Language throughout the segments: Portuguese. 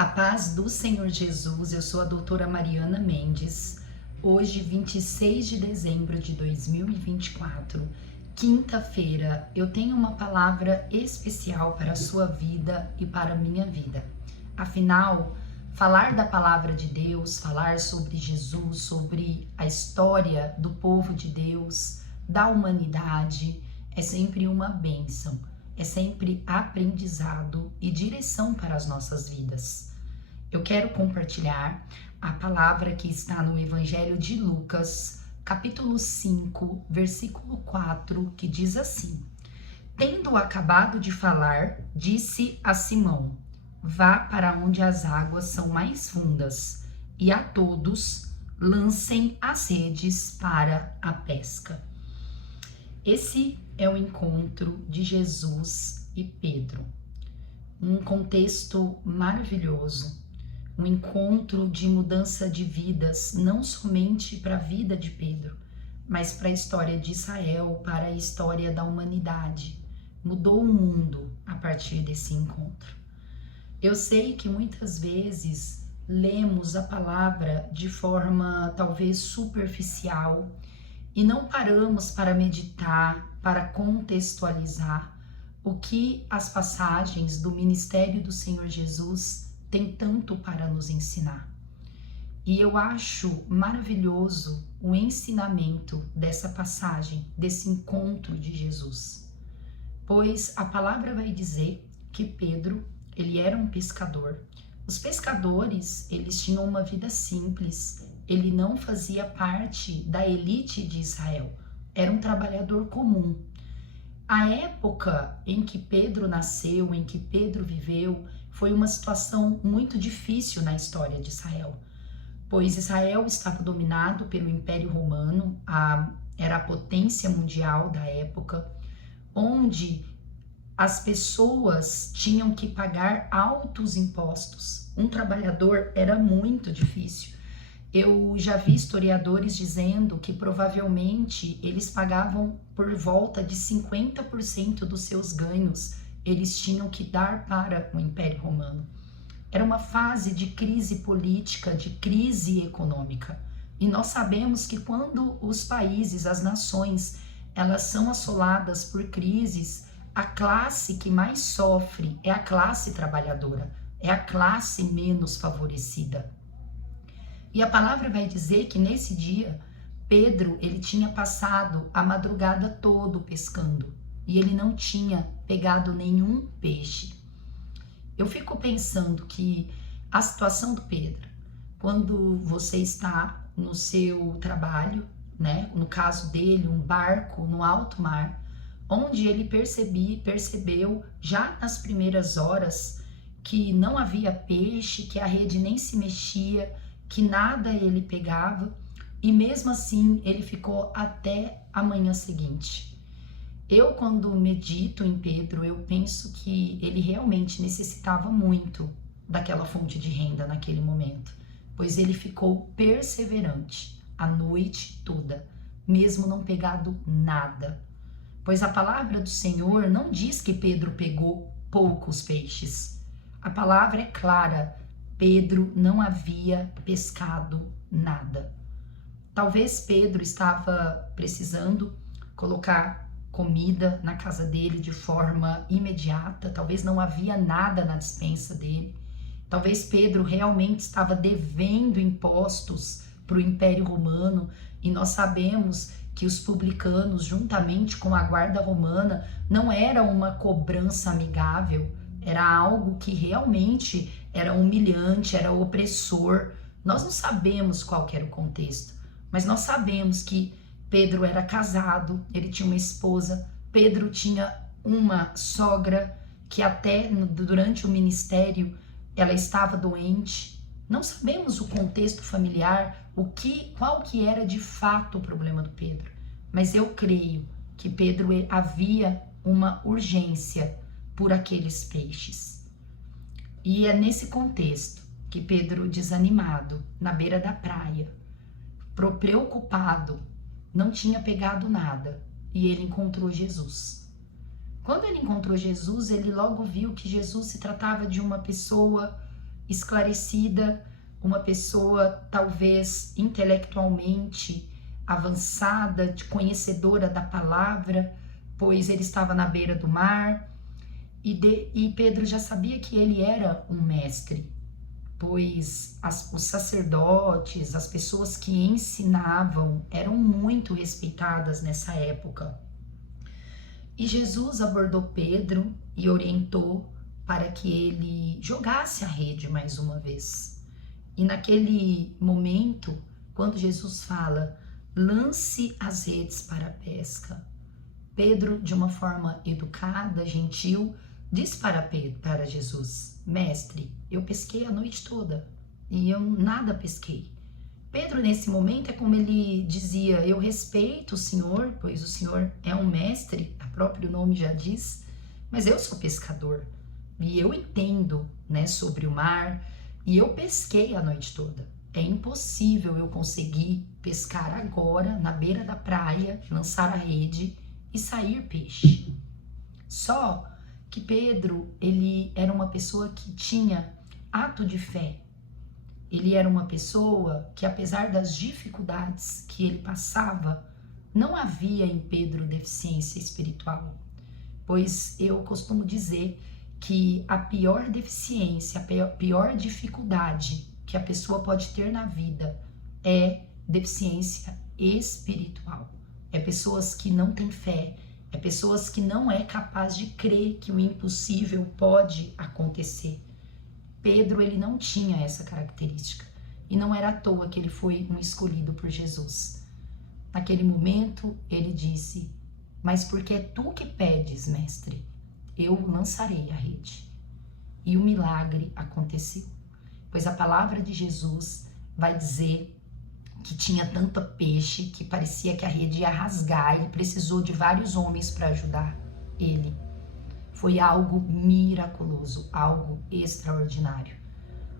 A paz do Senhor Jesus, eu sou a doutora Mariana Mendes. Hoje, 26 de dezembro de 2024, quinta-feira, eu tenho uma palavra especial para a sua vida e para a minha vida. Afinal, falar da palavra de Deus, falar sobre Jesus, sobre a história do povo de Deus, da humanidade, é sempre uma bênção. É sempre aprendizado e direção para as nossas vidas. Eu quero compartilhar a palavra que está no Evangelho de Lucas, capítulo 5, versículo 4, que diz assim: Tendo acabado de falar, disse a Simão: Vá para onde as águas são mais fundas, e a todos lancem as redes para a pesca. Esse é o encontro de Jesus e Pedro. Um contexto maravilhoso, um encontro de mudança de vidas, não somente para a vida de Pedro, mas para a história de Israel, para a história da humanidade. Mudou o mundo a partir desse encontro. Eu sei que muitas vezes lemos a palavra de forma talvez superficial, e não paramos para meditar, para contextualizar o que as passagens do ministério do Senhor Jesus têm tanto para nos ensinar. E eu acho maravilhoso o ensinamento dessa passagem, desse encontro de Jesus. Pois a palavra vai dizer que Pedro, ele era um pescador. Os pescadores, eles tinham uma vida simples. Ele não fazia parte da elite de Israel, era um trabalhador comum. A época em que Pedro nasceu, em que Pedro viveu, foi uma situação muito difícil na história de Israel, pois Israel estava dominado pelo Império Romano, era a potência mundial da época, onde as pessoas tinham que pagar altos impostos. Um trabalhador era muito difícil. Eu já vi historiadores dizendo que provavelmente eles pagavam por volta de 50% dos seus ganhos, eles tinham que dar para o Império Romano. Era uma fase de crise política, de crise econômica. E nós sabemos que quando os países, as nações, elas são assoladas por crises, a classe que mais sofre é a classe trabalhadora, é a classe menos favorecida. E a palavra vai dizer que nesse dia, Pedro, ele tinha passado a madrugada toda pescando e ele não tinha pegado nenhum peixe. Eu fico pensando que a situação do Pedro, quando você está no seu trabalho, né, no caso dele, um barco no alto mar, onde ele percebeu já nas primeiras horas que não havia peixe, que a rede nem se mexia, que nada ele pegava, e mesmo assim ele ficou até a manhã seguinte. Eu, quando medito em Pedro, eu penso que ele realmente necessitava muito daquela fonte de renda naquele momento, pois ele ficou perseverante a noite toda, mesmo não pegado nada. Pois a palavra do Senhor não diz que Pedro pegou poucos peixes. A palavra é clara: Pedro não havia pescado nada. Talvez Pedro estava precisando colocar comida na casa dele de forma imediata, talvez não havia nada na despensa dele. Talvez Pedro realmente estava devendo impostos para o Império Romano, e nós sabemos que os publicanos, juntamente com a guarda romana, não era uma cobrança amigável, era algo que realmente era humilhante, era opressor. Nós não sabemos qual que era o contexto, mas nós sabemos que Pedro era casado, ele tinha uma esposa, Pedro tinha uma sogra que até durante o ministério ela estava doente. Não sabemos o contexto familiar, qual que era de fato o problema do Pedro, mas eu creio que Pedro havia uma urgência por aqueles peixes. E é nesse contexto que Pedro, desanimado, na beira da praia, preocupado, não tinha pegado nada, e ele encontrou Jesus. Quando ele encontrou Jesus, ele logo viu que Jesus se tratava de uma pessoa esclarecida, uma pessoa talvez intelectualmente avançada, conhecedora da palavra, pois ele estava na beira do mar, e Pedro já sabia que ele era um mestre, pois os sacerdotes, as pessoas que ensinavam eram muito respeitadas nessa época. E Jesus abordou Pedro e orientou para que ele jogasse a rede mais uma vez. E naquele momento, quando Jesus fala, lance as redes para a pesca, Pedro, de uma forma educada, gentil, diz para Jesus, mestre, eu pesquei a noite toda e eu nada pesquei. Pedro, nesse momento, é como ele dizia, eu respeito o Senhor, pois o Senhor é um mestre, o próprio nome já diz, mas eu sou pescador e eu entendo, né, sobre o mar e eu pesquei a noite toda. É impossível eu conseguir pescar agora, na beira da praia, lançar a rede e sair peixe. Só que Pedro, ele era uma pessoa que tinha ato de fé. Ele era uma pessoa que, apesar das dificuldades que ele passava, não havia em Pedro deficiência espiritual. Pois eu costumo dizer que a pior deficiência, a pior dificuldade que a pessoa pode ter na vida é deficiência espiritual. É pessoas que não têm fé, é pessoas que não é capaz de crer que o impossível pode acontecer. Pedro, ele não tinha essa característica. E não era à toa que ele foi um escolhido por Jesus. Naquele momento, ele disse, mas porque é tu que pedes, mestre, eu lançarei a rede. E o milagre aconteceu. Pois a palavra de Jesus vai dizer que tinha tanto peixe que parecia que a rede ia rasgar e precisou de vários homens para ajudar ele. Foi algo miraculoso, algo extraordinário,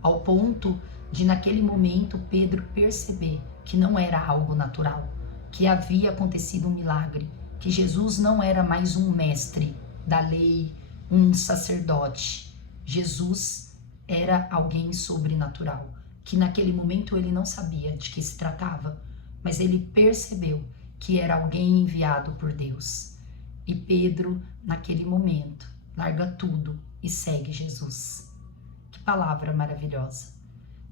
ao ponto de naquele momento Pedro perceber que não era algo natural, que havia acontecido um milagre, que Jesus não era mais um mestre da lei, um sacerdote. Jesus era alguém sobrenatural, que naquele momento ele não sabia de que se tratava, mas ele percebeu que era alguém enviado por Deus. E Pedro, naquele momento, larga tudo e segue Jesus. Que palavra maravilhosa!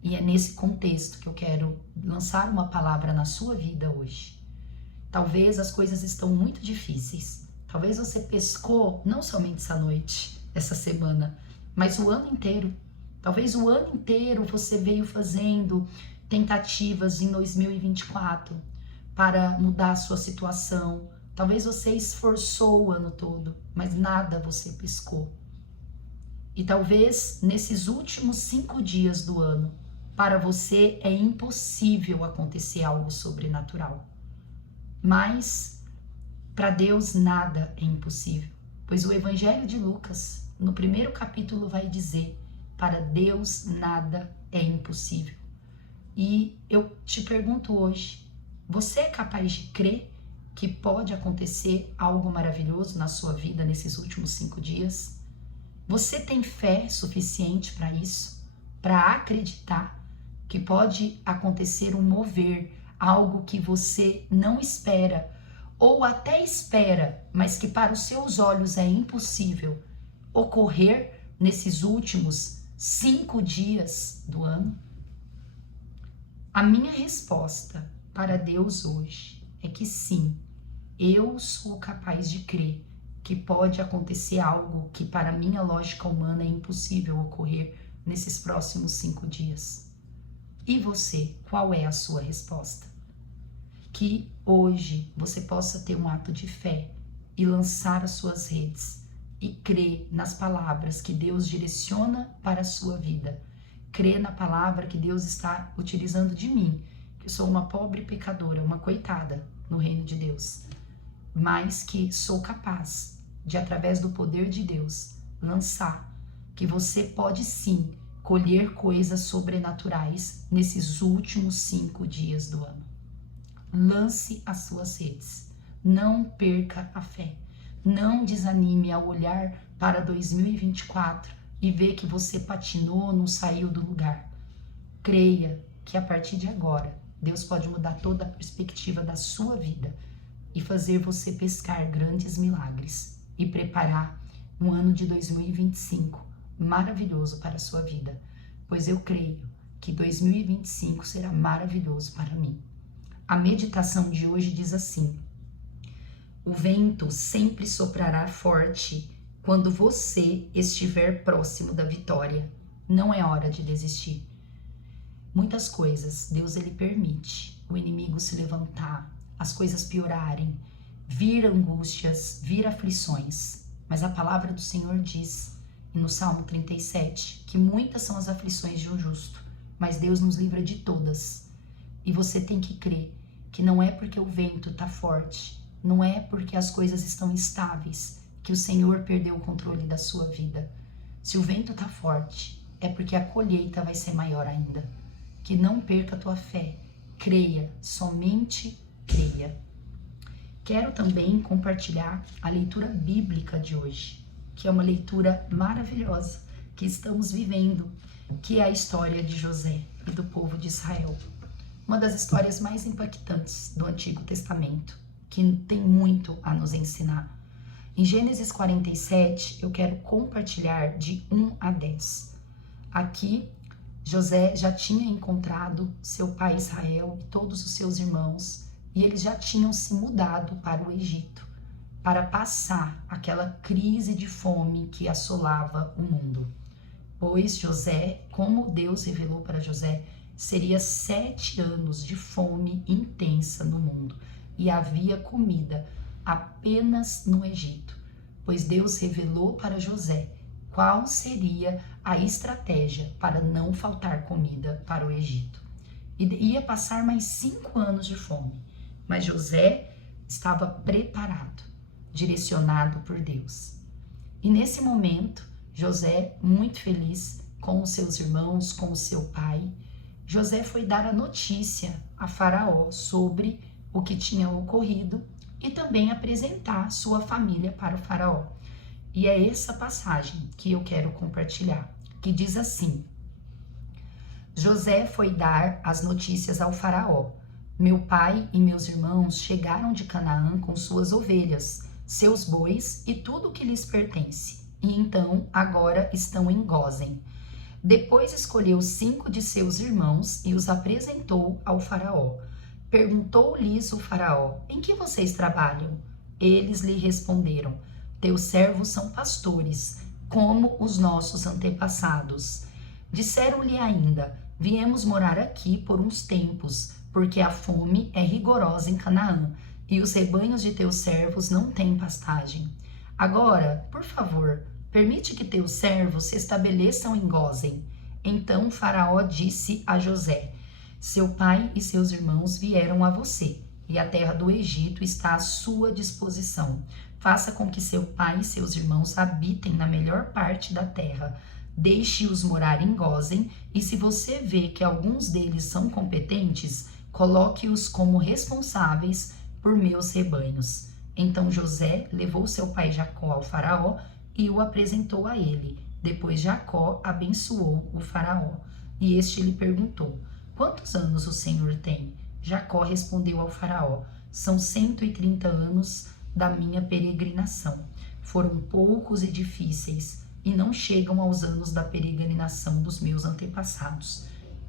E é nesse contexto que eu quero lançar uma palavra na sua vida hoje. Talvez as coisas estão muito difíceis. Talvez você pescou não somente essa noite, essa semana, mas o ano inteiro. Talvez o ano inteiro você veio fazendo tentativas em 2024 para mudar a sua situação. Talvez você esforçou o ano todo, mas nada você pescou. E talvez nesses últimos 5 dias do ano, para você é impossível acontecer algo sobrenatural. Mas para Deus nada é impossível, pois o Evangelho de Lucas, no primeiro capítulo, vai dizer: para Deus nada é impossível. E eu te pergunto hoje, você é capaz de crer que pode acontecer algo maravilhoso na sua vida nesses últimos 5 dias? Você tem fé suficiente para isso? Para acreditar que pode acontecer um mover, algo que você não espera, ou até espera, mas que para os seus olhos é impossível ocorrer nesses últimos 5 dias do ano? A minha resposta para Deus hoje é que sim, eu sou capaz de crer que pode acontecer algo que para minha lógica humana é impossível ocorrer nesses próximos 5 dias. E você, qual é a sua resposta? Que hoje você possa ter um ato de fé e lançar as suas redes e crer nas palavras que Deus direciona para a sua vida. Crer na palavra que Deus está utilizando de mim, que eu sou uma pobre pecadora, uma coitada no reino de Deus, mas que sou capaz de, através do poder de Deus, lançar, que você pode sim colher coisas sobrenaturais nesses últimos 5 dias do ano. Lance as suas redes, não perca a fé, não desanime ao olhar para 2024 e vê que você patinou, não saiu do lugar. Creia que a partir de agora, Deus pode mudar toda a perspectiva da sua vida e fazer você pescar grandes milagres e preparar um ano de 2025 maravilhoso para a sua vida, pois eu creio que 2025 será maravilhoso para mim. A meditação de hoje diz assim: o vento sempre soprará forte quando você estiver próximo da vitória. Não é hora de desistir. Muitas coisas Deus ele permite o inimigo se levantar, as coisas piorarem, vir angústias, vir aflições. Mas a palavra do Senhor diz, no Salmo 37, que muitas são as aflições de um justo, mas Deus nos livra de todas. E você tem que crer que não é porque o vento está forte, não é porque as coisas estão estáveis, que o Senhor perdeu o controle da sua vida. Se o vento está forte, é porque a colheita vai ser maior ainda. Que não perca a tua fé. Creia, somente creia. Quero também compartilhar a leitura bíblica de hoje, que é uma leitura maravilhosa que estamos vivendo, que é a história de José e do povo de Israel. Uma das histórias mais impactantes do Antigo Testamento, que tem muito a nos ensinar. Em Gênesis 47, eu quero compartilhar de 1 a 10. Aqui, José já tinha encontrado seu pai Israel e todos os seus irmãos, e eles já tinham se mudado para o Egito, para passar aquela crise de fome que assolava o mundo. Pois José, como Deus revelou para José, seria 7 anos de fome intensa no mundo, e havia comida apenas no Egito, pois Deus revelou para José qual seria a estratégia para não faltar comida para o Egito. E ia passar mais 5 anos de fome, mas José estava preparado, direcionado por Deus. E nesse momento, José, muito feliz com os seus irmãos, com o seu pai, José foi dar a notícia a Faraó sobre o que tinha ocorrido e também apresentar sua família para o Faraó. E é essa passagem que eu quero compartilhar, que diz assim: José foi dar as notícias ao Faraó. Meu pai e meus irmãos chegaram de Canaã com suas ovelhas, seus bois e tudo o que lhes pertence. E então agora estão em Gósen. Depois escolheu 5 de seus irmãos e os apresentou ao Faraó. Perguntou-lhes o Faraó: em que vocês trabalham? Eles lhe responderam: teus servos são pastores, como os nossos antepassados. Disseram-lhe ainda: viemos morar aqui por uns tempos, porque a fome é rigorosa em Canaã, e os rebanhos de teus servos não têm pastagem. Agora, por favor, permite que teus servos se estabeleçam em Gósen. Então Faraó disse a José: seu pai e seus irmãos vieram a você, e a terra do Egito está à sua disposição. Faça com que seu pai e seus irmãos habitem na melhor parte da terra. Deixe-os morar em Gósen, e se você vê que alguns deles são competentes, coloque-os como responsáveis por meus rebanhos. Então José levou seu pai Jacó ao Faraó e o apresentou a ele. Depois Jacó abençoou o Faraó. E este lhe perguntou: quantos anos o Senhor tem? Jacó respondeu ao Faraó: são 130 anos da minha peregrinação. Foram poucos e difíceis, e não chegam aos anos da peregrinação dos meus antepassados.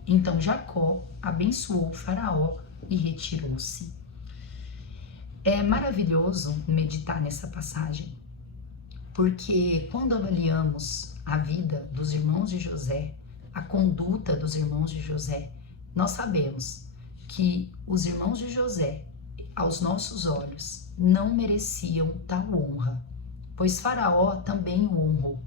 Então Jacó abençoou o Faraó e retirou-se. É maravilhoso meditar nessa passagem, porque quando avaliamos a vida dos irmãos de José, a conduta dos irmãos de José, nós sabemos que os irmãos de José, aos nossos olhos, não mereciam tal honra, pois Faraó também o honrou.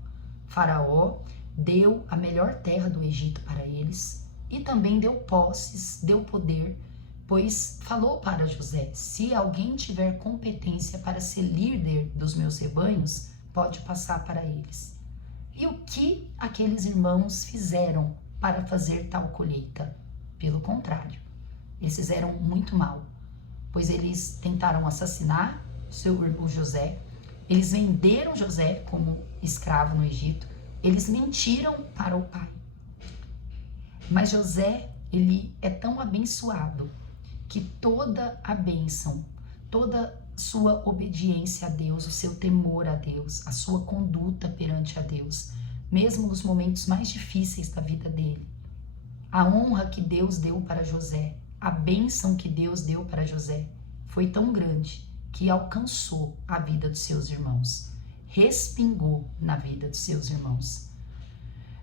Faraó deu a melhor terra do Egito para eles e também deu posses, deu poder, pois falou para José: se alguém tiver competência para ser líder dos meus rebanhos, pode passar para eles. E o que aqueles irmãos fizeram para fazer tal colheita? Pelo contrário, eles fizeram muito mal, pois eles tentaram assassinar seu irmão José, eles venderam José como escravo no Egito, Eles mentiram para o pai. Mas José, ele é tão abençoado que toda a bênção, toda sua obediência a Deus, o seu temor a Deus, a sua conduta perante a Deus, mesmo nos momentos mais difíceis da vida dele, a honra que Deus deu para José, a bênção que Deus deu para José, foi tão grande que alcançou a vida dos seus irmãos, respingou na vida dos seus irmãos.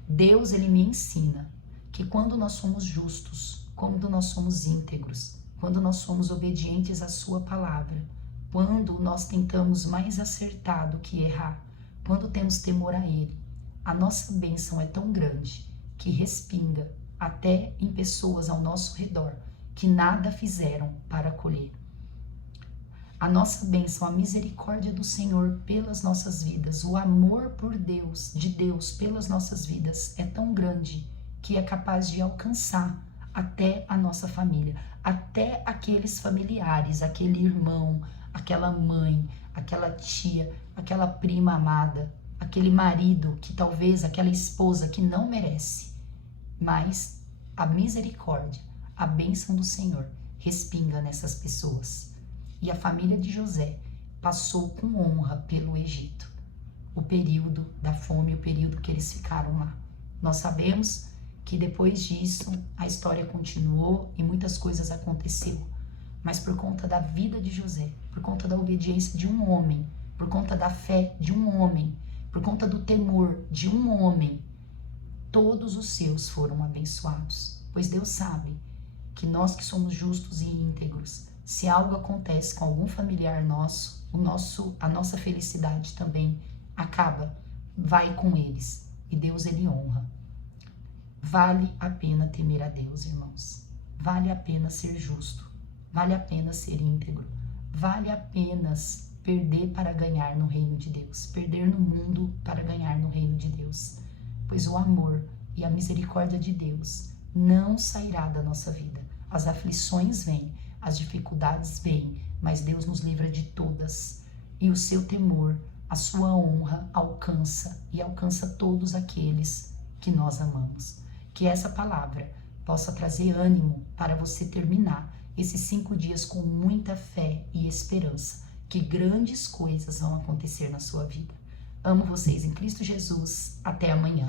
Deus, ele me ensina que quando nós somos justos, quando nós somos íntegros, quando nós somos obedientes à sua palavra, quando nós tentamos mais acertar do que errar, quando temos temor a ele, a nossa bênção é tão grande que respinga até em pessoas ao nosso redor que nada fizeram para colher. A nossa bênção, a misericórdia do Senhor pelas nossas vidas, o amor por Deus, de Deus pelas nossas vidas é tão grande que é capaz de alcançar até a nossa família, até aqueles familiares, aquele irmão, aquela mãe, aquela tia, aquela prima amada, aquele marido que talvez, aquela esposa que não merece, mas a misericórdia, a bênção do Senhor respinga nessas pessoas. E a família de José passou com honra pelo Egito, o período da fome, o período que eles ficaram lá. Nós sabemos que depois disso a história continuou e muitas coisas aconteceram, mas por conta da vida de José, por conta da obediência de um homem, por conta da fé de um homem, por conta do temor de um homem, todos os seus foram abençoados, pois Deus sabe que nós que somos justos e íntegros, se algo acontece com algum familiar nosso, a nossa felicidade também acaba, vai com eles. E Deus, ele honra. Vale a pena temer a Deus, irmãos. Vale a pena ser justo. Vale a pena ser íntegro. Vale a pena perder para ganhar no reino de Deus. Perder no mundo para ganhar no reino de Deus. Pois o amor e a misericórdia de Deus não sairá da nossa vida. As aflições vêm, as dificuldades vêm, mas Deus nos livra de todas. E o seu temor, a sua honra alcança e alcança todos aqueles que nós amamos. Que essa palavra possa trazer ânimo para você terminar esses 5 dias com muita fé e esperança, que grandes coisas vão acontecer na sua vida. Amo vocês em Cristo Jesus. Até amanhã.